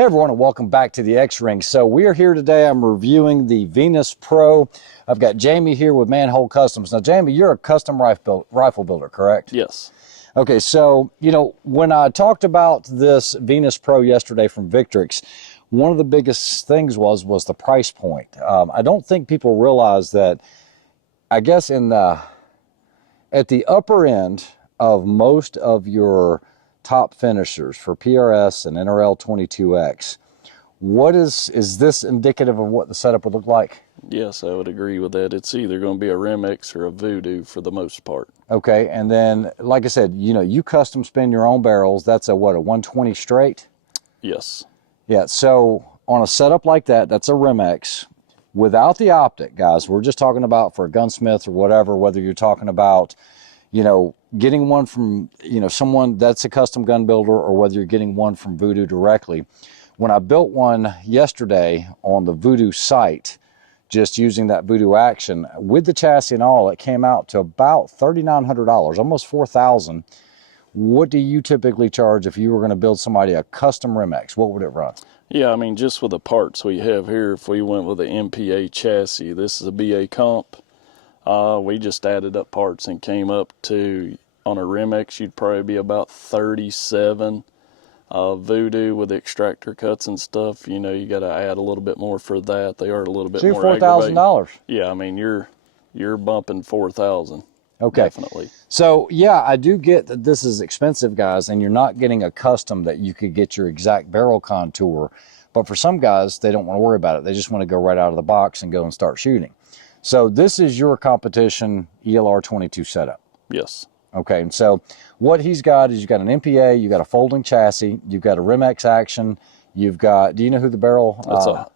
Hey everyone, and welcome back to the X-Ring. So we are here today. I'm reviewing the Venus Pro. I've got Jamie here with Manhole Customs. Now, Jamie, you're a custom rifle builder, correct? Yes. Okay, so, when I talked about this Venus Pro yesterday from Victrix, one of the biggest things was the price point. I don't think people realize that, I guess, at the upper end of most of your top finishers for PRS and NRL 22X, is this indicative of what the setup would look like? Yes, I would agree with that. It's either going to be a Remix or a Voodoo for the most part. Okay, and then, like I said, you custom spin your own barrels. That's a 120 straight? Yes. Yeah, so on a setup like that, that's a Remix. Without the optic, guys, we're just talking about for a gunsmith or whatever, whether you're talking about, getting one from, someone that's a custom gun builder or whether you're getting one from Voodoo directly. When I built one yesterday on the Voodoo site, just using that Voodoo action, with the chassis and all, it came out to about $3,900, almost $4,000. What do you typically charge if you were going to build somebody a custom Remix? What would it run? Yeah, I mean, just with the parts we have here, if we went with an MPA chassis, this is a BA comp. We just added up parts and came up to, on a Remix, you'd probably be about 37. Voodoo with extractor cuts and stuff, you got to add a little bit more for that. They are a little bit more aggravating. $4,000. Yeah, I mean, you're bumping 4,000. Okay. Definitely. So, yeah, I do get that this is expensive, guys, and you're not getting a custom that you could get your exact barrel contour. But for some guys, they don't want to worry about it. They just want to go right out of the box and go and start shooting. So this is your competition ELR 22 setup. Yes. Okay, and so what he's got is you've got an MPA, you've got a folding chassis, you've got a Remix action, you've got, do you know who the barrel?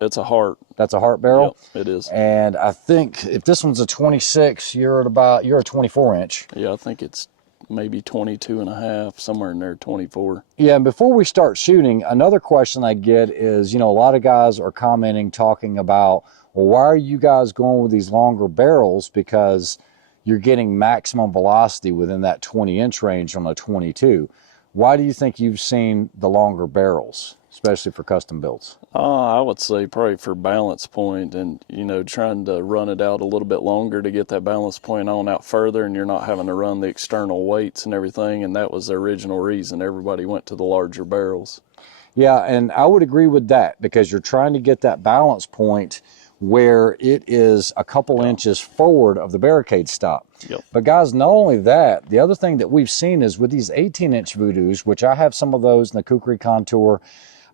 It's a Hart. That's a Hart barrel? Yep, it is. And I think if this one's a 26, you're a 24 inch. Yeah, I think it's maybe 22 and a half, somewhere in there, 24. Yeah, and before we start shooting, another question I get is, a lot of guys are commenting, talking about, well, why are you guys going with these longer barrels? Because you're getting maximum velocity within that 20-inch range on a 22. Why do you think you've seen the longer barrels, especially for custom builds? I would say probably for balance point and, trying to run it out a little bit longer to get that balance point on out further, and you're not having to run the external weights and everything, and that was the original reason everybody went to the larger barrels. Yeah, and I would agree with that because you're trying to get that balance point where it is a couple inches forward of the barricade stop. Yep. But guys, not only that, the other thing that we've seen is with these 18-inch Voodoos, which I have some of those in the Kukri contour,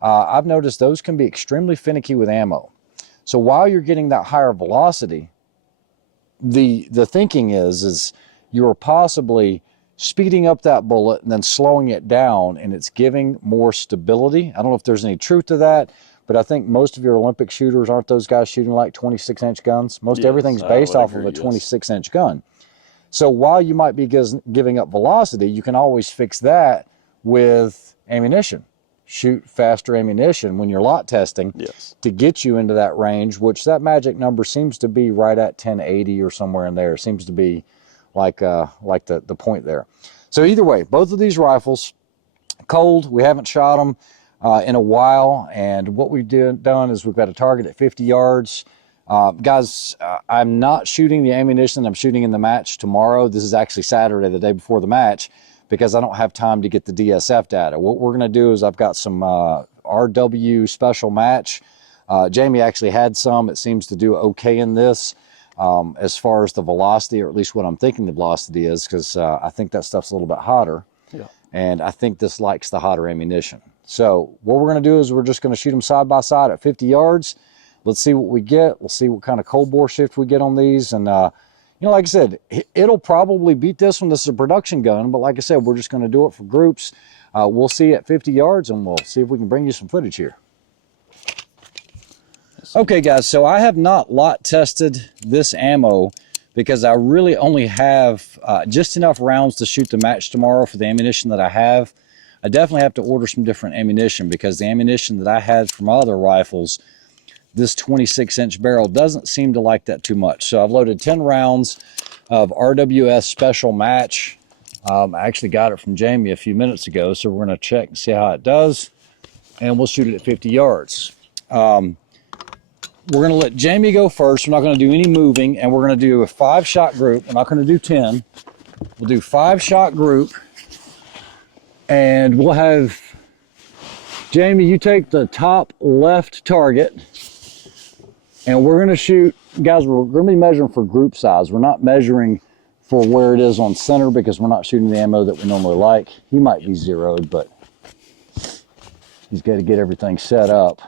I've noticed those can be extremely finicky with ammo. So while you're getting that higher velocity, the thinking is you're possibly speeding up that bullet and then slowing it down, and it's giving more stability. I don't know if there's any truth to that, but I think most of your Olympic shooters, aren't those guys shooting like 26-inch guns? Most everything's based off of a 26-inch gun. So while you might be giving up velocity, you can always fix that with ammunition. Shoot faster ammunition when you're lot testing to get you into that range, which that magic number seems to be right at 1080 or somewhere in there. It seems to be like the point there. So either way, both of these rifles, cold, we haven't shot them in a while, and what we've done is we've got a target at 50 yards. Guys, I'm not shooting the ammunition I'm shooting in the match tomorrow. This is actually Saturday, the day before the match, because I don't have time to get the DSF data. What we're going to do is I've got some RW special match. Jamie actually had some. It seems to do okay in this as far as the velocity, or at least what I'm thinking the velocity is, because I think that stuff's a little bit hotter. Yeah. And I think this likes the hotter ammunition. So what we're going to do is we're just going to shoot them side by side at 50 yards. Let's see what we get. We'll see what kind of cold bore shift we get on these. And, like I said, it'll probably beat this one. This is a production gun. But like I said, we're just going to do it for groups. We'll see at 50 yards, and we'll see if we can bring you some footage here. Okay, guys, so I have not lot tested this ammo because I really only have just enough rounds to shoot the match tomorrow for the ammunition that I have. I definitely have to order some different ammunition because the ammunition that I had from other rifles, this 26-inch barrel doesn't seem to like that too much. So I've loaded 10 rounds of RWS Special Match. I actually got it from Jamie a few minutes ago, so we're going to check and see how it does. and we'll shoot it at 50 yards. We're going to let Jamie go first. We're not going to do any moving, and we're going to do a 5-shot group. We're not going to do 10. We'll do 5-shot group, and we'll have Jamie, you take the top left target, and we're going to shoot. Guys, we're going to be measuring for group size. We're not measuring for where it is on center because we're not shooting the ammo that we normally like. He might be zeroed, but he's got to get everything set up.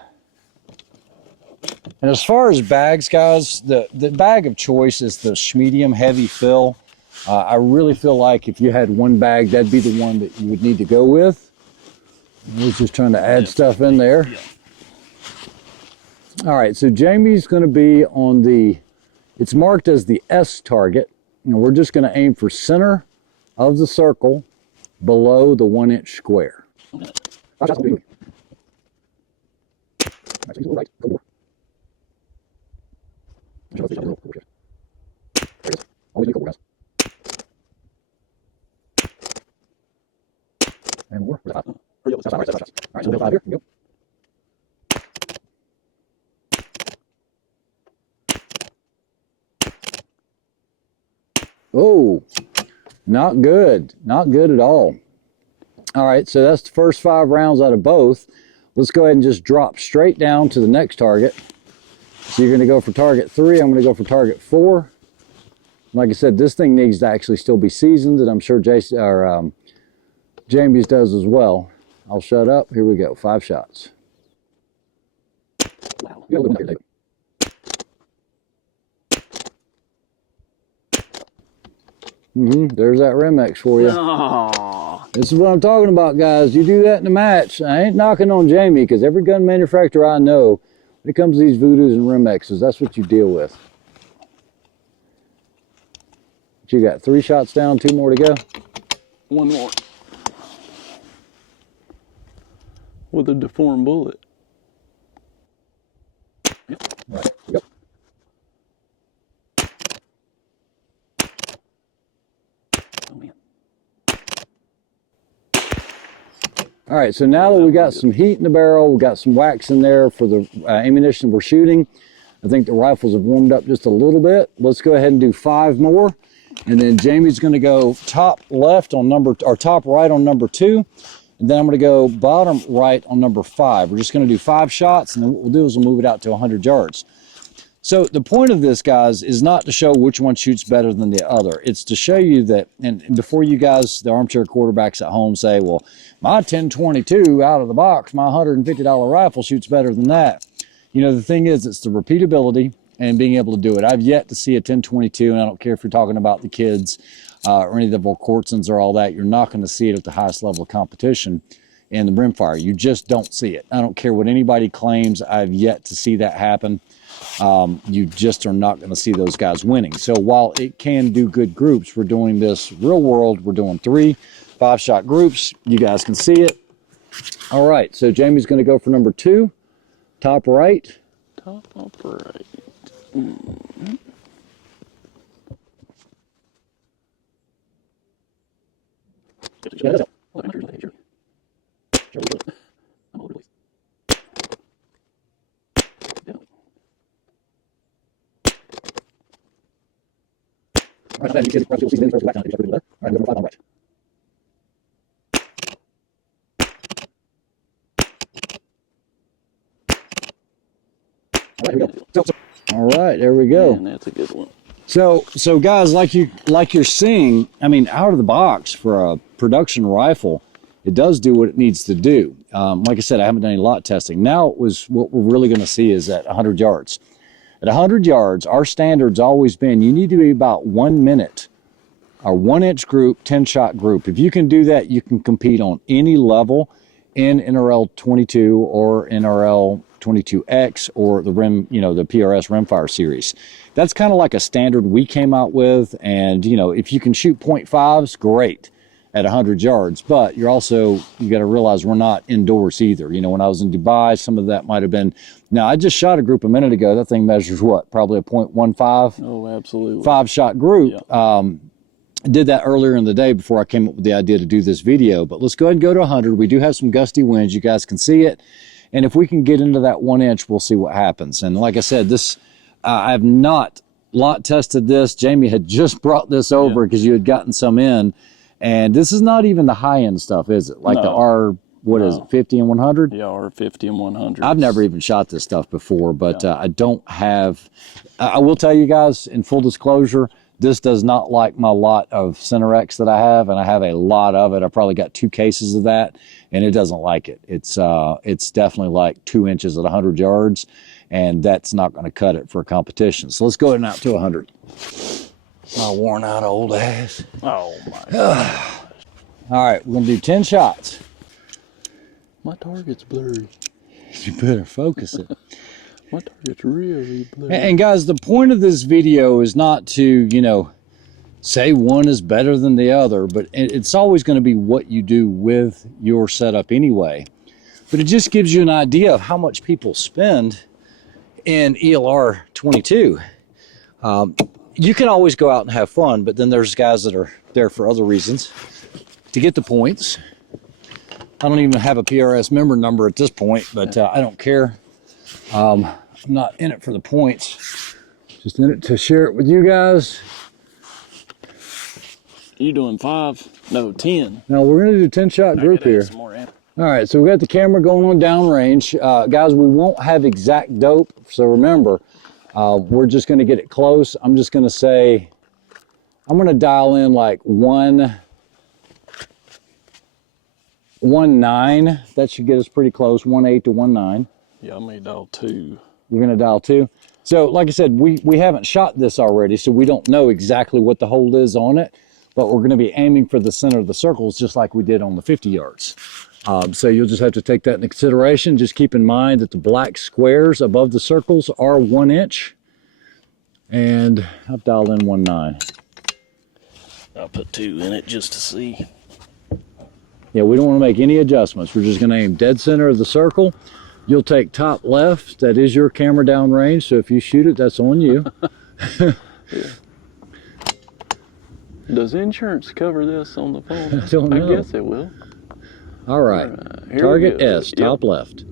And as far as bags, guys, the bag of choice is the Schmedium heavy fill. I really feel like if you had one bag, that'd be the one that you would need to go with. I was just trying to add stuff in there. Yeah. All right, so Jamie's going to be on the, it's marked as the S target. And we're just going to aim for center of the circle below the 1-inch square. And more. All right, so we'll 5 here. Here we go. Oh, not good. Not good at all. All right, so that's the first 5 rounds out of both. Let's go ahead and just drop straight down to the next target. So you're going to go for target 3. I'm going to go for target 4. Like I said, this thing needs to actually still be seasoned, and I'm sure Jason or Jamie's does as well. I'll shut up. Here we go. 5 shots. Wow. There's that Remex for you. Oh. This is what I'm talking about, guys. You do that in a match. I ain't knocking on Jamie, because every gun manufacturer I know, when it comes to these Voodoos and Remexes, that's what you deal with. But you got 3 shots down, 2 more to go. 1 more. With a deformed bullet. Yep. Right. Yep. Oh, man. All right, so now that we got some heat in the barrel, we got some wax in there for the ammunition we're shooting. I think the rifles have warmed up just a little bit. Let's go ahead and do 5 more. And then Jamie's going to go top left on number, or top right on number 2. And then I'm going to go bottom right on number 5. We're just going to do 5 shots, and then what we'll do is we'll move it out to 100 yards. So the point of this, guys, is not to show which one shoots better than the other. It's to show you that, and before you guys, the armchair quarterbacks at home, say, well, my 1022 out of the box, my $150 rifle shoots better than that. You know, the thing is, it's the repeatability and being able to do it. I've yet to see a 1022, and I don't care if you're talking about the kids or any of the Volkortsons or all that. You're not going to see it at the highest level of competition in the rimfire. You just don't see it. I don't care what anybody claims. I've yet to see that happen. You just are not going to see those guys winning. So while it can do good groups, we're doing this real world. We're doing 3 5-shot groups. You guys can see it. All right, so Jamie's going to go for number 2, top right. Top right. All right, there we go. Man, that's a good one. So guys, like you're seeing, I mean, out of the box for a production rifle, it does do what it needs to do. Like I said, I haven't done any lot testing. Now what we're really going to see is at 100 yards. At 100 yards, our standard's always been you need to be about 1 minute. Our 1-inch group, 10-shot group. If you can do that, you can compete on any level in NRL 22 or NRL 22X or the rim, the PRS Rimfire series. That's kind of like a standard we came out with. And, if you can shoot .5s, great at 100 yards. But you got to realize we're not indoors either. When I was in Dubai, some of that might have been. Now, I just shot a group a minute ago. That thing measures what? Probably a .15. Oh, absolutely. 5-shot group. Yeah. I did that earlier in the day before I came up with the idea to do this video, but let's go ahead and go to 100. We do have some gusty winds. You guys can see it. And if we can get into that 1 inch, we'll see what happens. And like I said, this, I have not lot tested this. Jamie had just brought this over because you had gotten some in. And this is not even the high end stuff, is it? Like the R, what is it, 50 and 100? Yeah, R50 and 100. I've never even shot this stuff before, but I don't have, I will tell you guys in full disclosure, this does not like my lot of Cinerex that I have, and I have a lot of it. I probably got 2 cases of that, and it doesn't like it. It's definitely like 2 inches at 100 yards, and that's not going to cut it for a competition. So let's go ahead and out to 100. My worn out old ass. Oh my God. All right, we're going to do 10 shots. My target's blurry. You better focus it. My target's really blurry. And guys, the point of this video is not to, you know, say one is better than the other, but it's always going to be what you do with your setup anyway. But it just gives you an idea of how much people spend in ELR 22. You can always go out and have fun, but then there's guys that are there for other reasons to get the points. I don't even have a PRS member number at this point, but I don't care. I'm not in it for the points, just in it to share it with you guys. You doing 5? No, 10. Now we're gonna do a 10-shot group here. All right, so we got the camera going on downrange. Guys, we won't have exact dope, so remember, we're just gonna get it close. I'm just gonna say, I'm gonna dial in like 1.9. That should get us pretty close, 1.8 to 1.9. Yeah, I may dial 2. You're gonna dial 2. So like I said, we haven't shot this already, so we don't know exactly what the hold is on it, but we're gonna be aiming for the center of the circles just like we did on the 50 yards. So you'll just have to take that into consideration. Just keep in mind that the black squares above the circles are 1 inch. And I've dialed in 1.9. I'll put 2 in it just to see. Yeah, we don't want to make any adjustments. We're just gonna aim dead center of the circle. You'll take top left. That is your camera downrange, so if you shoot it, that's on you. Yeah. Does insurance cover this on the phone? I don't know. I guess it will. All right. Target S, top left.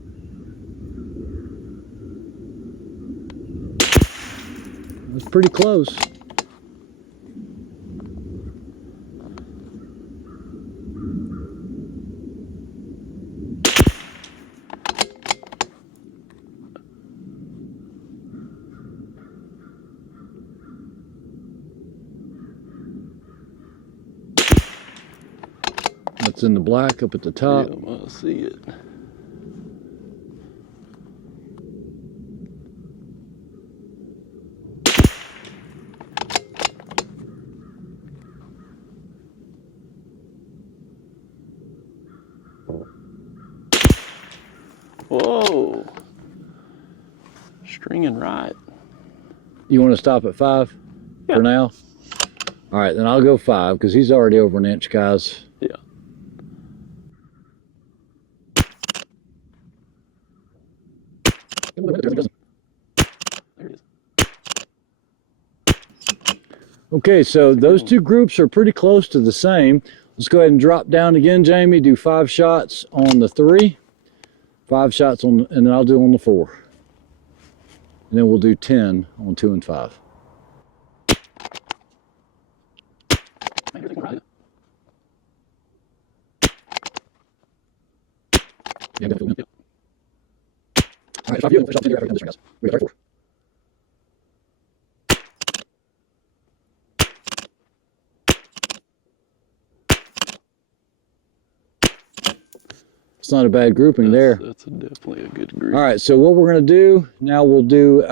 That's pretty close. That's in the black up at the top. Yeah, I see it. Whoa. Stringing right. You want to stop at 5 for now? All right, then I'll go 5 because he's already over an inch, guys. Yeah. There it is. Okay, so those two groups are pretty close to the same. Let's go ahead and drop down again, Jamie. Do 5 shots on the 3, 5 shots on, and then I'll do on the 4. And then we'll do 10 on 2 and 5. All right, stop you. Stop after this, guys. We got 34. It's not a bad grouping there. That's definitely a good group. All right, so what we're going to do now, we'll do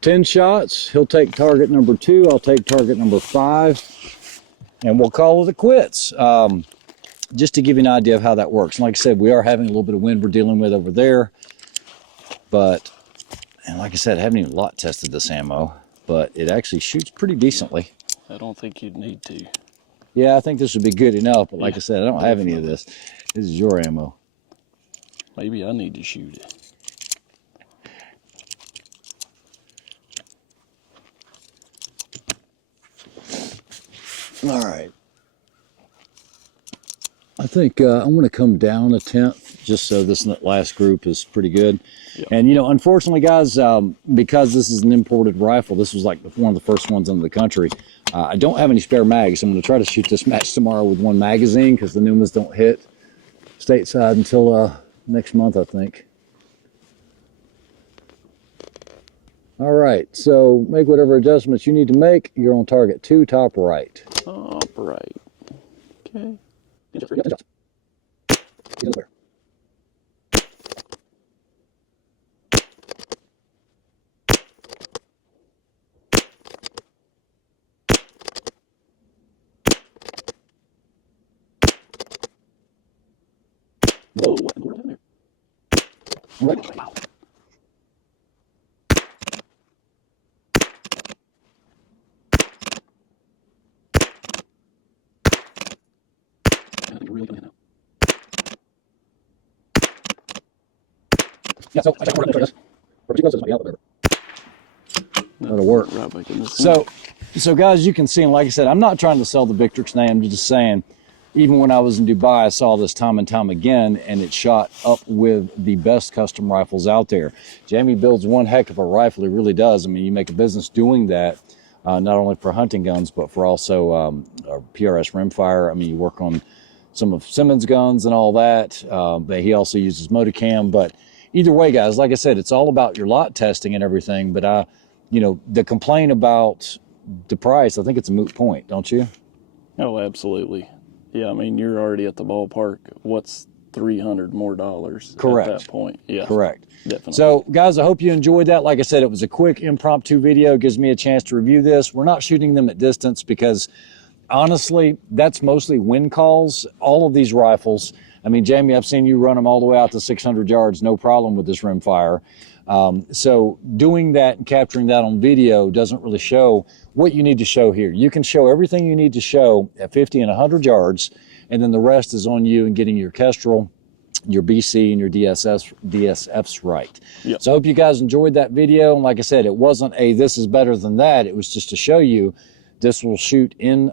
10 shots. He'll take target number 2. I'll take target number 5, and we'll call it a quits. Just to give you an idea of how that works. And like I said, we are having a little bit of wind we're dealing with over there. But, and like I said, I haven't even lot tested this ammo, but it actually shoots pretty decently. I don't think you'd need to. Yeah, I think this would be good enough, but like I said, I don't have any of this. This is your ammo. Maybe I need to shoot it. All right. I think I'm going to come down a tenth just so this last group is pretty good. Yep. And, you know, unfortunately, guys, because this is an imported rifle, this was like one of the first ones in the country. I don't have any spare mags. I'm going to try to shoot this match tomorrow with one magazine because the new ones don't hit stateside until next month, I think. All right, so make whatever adjustments you need to make. You're on target 2, top right. Top right. Okay. Adjust. He's clear. Whoa, what in the world happened there? Right. Wow. I think we're really going to Yeah, so I checked for this. For 2 closes, might be out, whatever. That'll work. Right back in this So guys, you can see, and like I said, I'm not trying to sell the Victrix name. I'm just saying, even when I was in Dubai, I saw this time and time again, and it shot up with the best custom rifles out there. Jamie builds one heck of a rifle. He really does. I mean, you make a business doing that, not only for hunting guns, but for also PRS rimfire. I mean, you work on some of Simmons guns and all that. But he also uses Motorcam. But either way, guys, like I said, it's all about your lot testing and everything. But you know, the complaint about the price, I think it's a moot point, don't you? Oh, absolutely. Yeah, I mean, you're already at the ballpark. What's $300 more Correct. at that point? Yeah, Correct. definitely. So, guys, I hope you enjoyed that. Like I said, it was a quick impromptu video. It gives me a chance to review this. We're not shooting them at distance because, honestly, that's mostly wind calls. All of these rifles, I mean, Jamie, I've seen you run them all the way out to 600 yards, no problem with this rimfire. So doing that and capturing that on video doesn't really show what you need to show here. You can show everything you need to show at 50 and 100 yards, and then the rest is on you and getting your Kestrel, your BC, and your DSFs right. Yep. So I hope you guys enjoyed that video. And like I said, it wasn't a this is better than that. It was just to show you this will shoot in.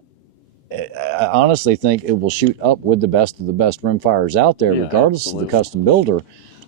I honestly think it will shoot up with the best of the best rimfires out there, Yeah, regardless absolutely. of the custom builder.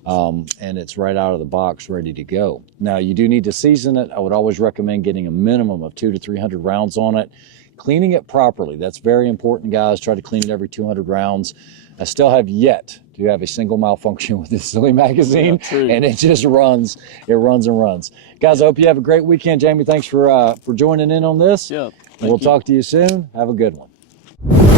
And it's right out of the box, ready to go. Now, you do need to season it. I would always recommend getting a minimum of 200 to 300 rounds on it. Cleaning it properly, that's very important, guys. Try to clean it every 200 rounds. I still have yet to have a single malfunction with this silly magazine, Yeah, true. and it just runs. It runs and runs. Guys, I hope you have a great weekend. Jamie, thanks for joining in on this. Yeah, And we'll thank you. talk to you soon. Have a good one.